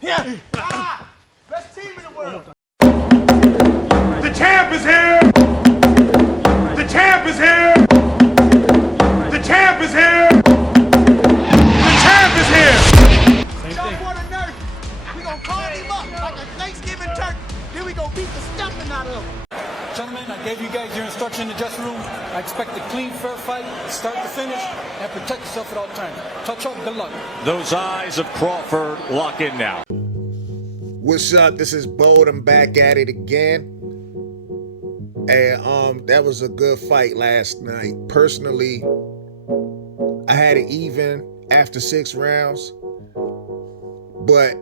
Yeah. Best team in the world. The champ is here. The champ is here. The champ is here. The champ is here. Jump on the nerve. We gonna carve him up like a Thanksgiving turkey. Then we gonna beat the stuffing out of him. Gentlemen, I gave you guys your instruction in the dressing room. I expect a clean, fair fight, start to finish, and protect yourself at all times. Touch up, good luck. Those eyes of Crawford lock in now. What's up? This is Bold. I'm back at it again. And that was a good fight last night. Personally, I had it even after 6 rounds. But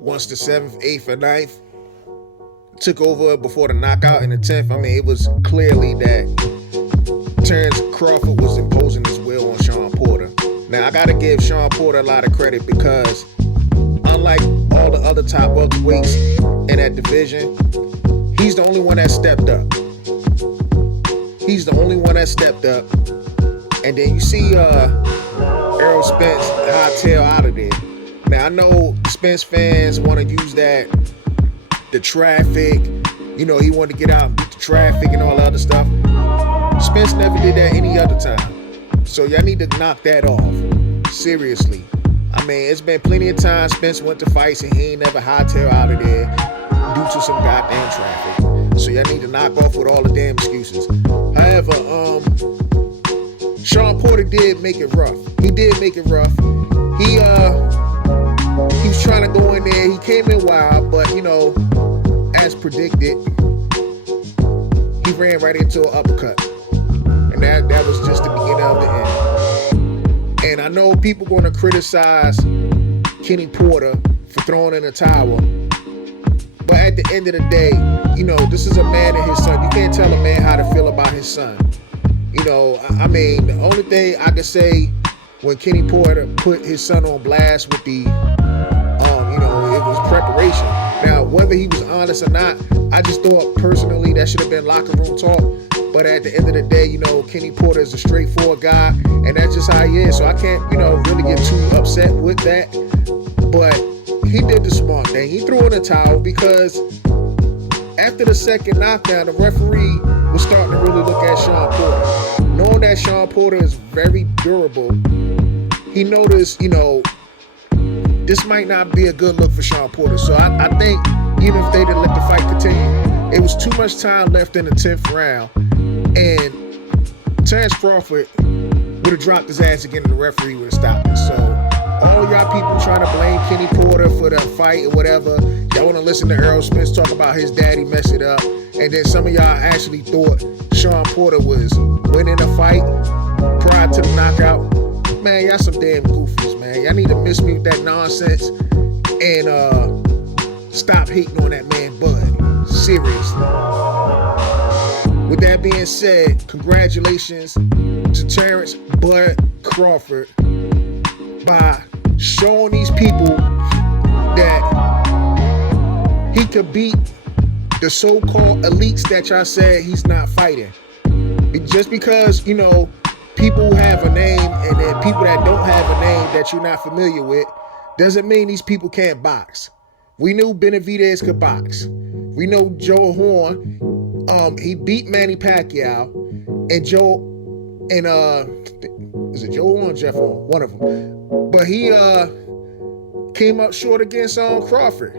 once the 7th, 8th, and 9th took over before the knockout in the 10th, I mean, it was clearly that Terence Crawford was imposing his will on Shawn Porter. Now, I got to give Shawn Porter a lot of credit because unlike all the other top welterweights in that division, he's the only one that stepped up. He's the only one that stepped up. And then you see Errol Spence hightail out of there. Now, I know Spence fans want to use that, the traffic, you know, he wanted to get out and beat the traffic and all the other stuff. Spence never did that any other time. So y'all need to knock that off. Seriously. I mean, it's been plenty of times Spence went to fights and he ain't never hightail out of there due to some goddamn traffic. So y'all need to knock off with all the damn excuses. However, Shawn Porter did make it rough. He did make it rough. He was trying to go in there. He came in wild, but you know, as predicted, he ran right into an uppercut. And that was just the beginning of the end. And I know people going to criticize Kenny Porter for throwing in the towel. But at the end of the day, you know, this is a man and his son. You can't tell a man how to feel about his son. You know, I mean, the only thing I can say when Kenny Porter put his son on blast with the, you know, it was preparation. Now, whether he was honest or not, I just thought personally that should have been locker room talk. But at the end of the day, you know, Kenny Porter is a straightforward guy, and that's just how he is. So I can't, you know, really get too upset with that. But he did the smart thing. He threw in a towel because after the second knockdown, the referee was starting to really look at Shawn Porter. Knowing that Shawn Porter is very durable, he noticed, you know, this might not be a good look for Shawn Porter. So I think even if they didn't let the fight continue, it was too much time left in the 10th round. And Terence Crawford would have dropped his ass again and the referee would have stopped it. So all y'all people trying to blame Kenny Porter for the fight or whatever, y'all want to listen to Errol Spence talk about his daddy mess it up. And then some of y'all actually thought Shawn Porter was winning the fight prior to the knockout. Man, y'all some damn goofies, man. Y'all need to miss me with that nonsense and stop hating on that man Bud. Seriously. With that being said, congratulations to Terence Bud Crawford by showing these people that he could beat the so-called elites that y'all said he's not fighting. Just because, you know, people have a name and then people that don't have a name that you're not familiar with doesn't mean these people can't box. We knew Benavidez could box. We know Joe Horn, he beat Manny Pacquiao, and is it Joe Horn or Jeff Horn? One of them. But he came up short against Crawford.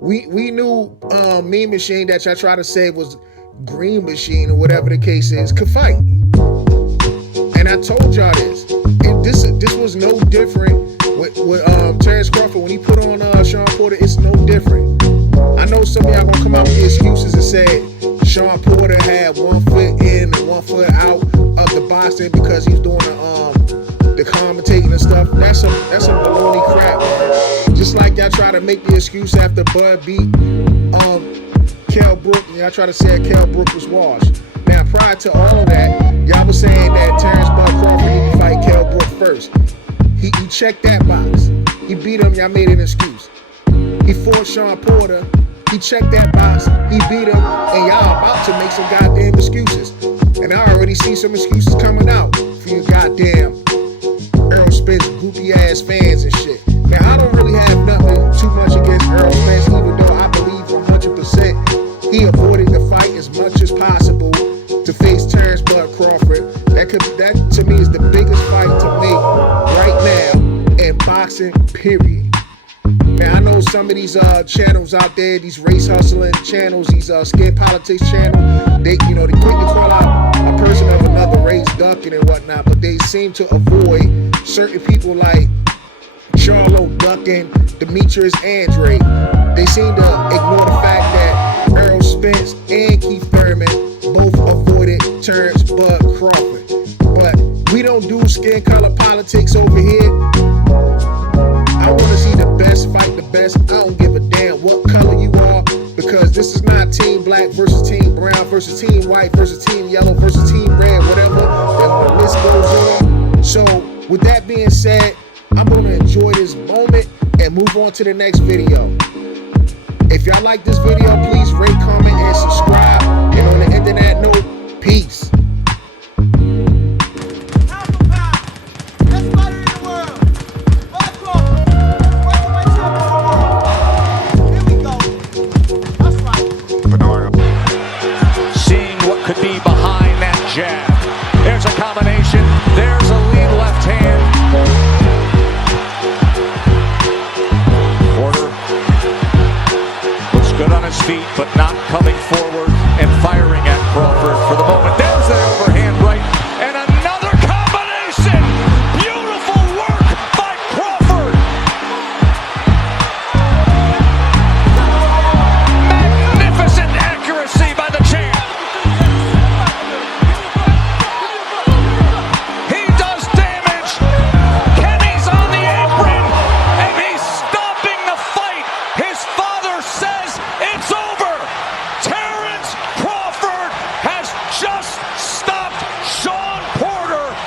We knew Mean Machine that y'all try to say was Green Machine or whatever the case is could fight. And I told y'all this. This was no different with Terence Crawford when he put on Shawn Porter. It's no different. I know some of y'all gonna come out with excuses and say Shawn Porter had 1 foot in and 1 foot out of the boxing because he's doing the commentating and stuff. That's some baloney crap, man. Just like y'all try to make the excuse after Bud beat Kell Brook, and y'all try to say Kell Brook was washed. Now, prior to all of that, y'all was saying that Terence Bud Crawford needed to fight Kell Brook first. He checked that box. He beat him, y'all made an excuse. He fought Shawn Porter. He checked that box. He beat him, and y'all about to make some goddamn excuses. And I already see some excuses coming out for you goddamn Errol Spence goopy ass fans and shit. Man, I don't really have nothing too much against Errol Spence, even though I believe 100% he avoided the fight as much as possible to face Terence Crawford. That to me is the biggest fight to make right now in boxing, period. Man, I know some of these channels out there, these race hustling channels, these skin politics channels, they quick to call out a person of another race ducking and whatnot, but they seem to avoid certain people like Charlo ducking, Demetrius Andre. They seem to ignore the fact that Errol Spence and Keith Thurman both avoided Terence Crawford. But we don't do skin color politics over here. I want to see the best fight the best. I don't give a damn what color you are, because this is not team black versus team brown versus team white versus team yellow versus team red, whatever. The list goes on. So with that being said, I'm going to enjoy this moment and move on to the next video. If y'all like this video, please rate, comment, and subscribe. And on the end of that note, peace. Could be behind that jab. There's a combination. There's a lead left hand. Porter looks good on his feet, but not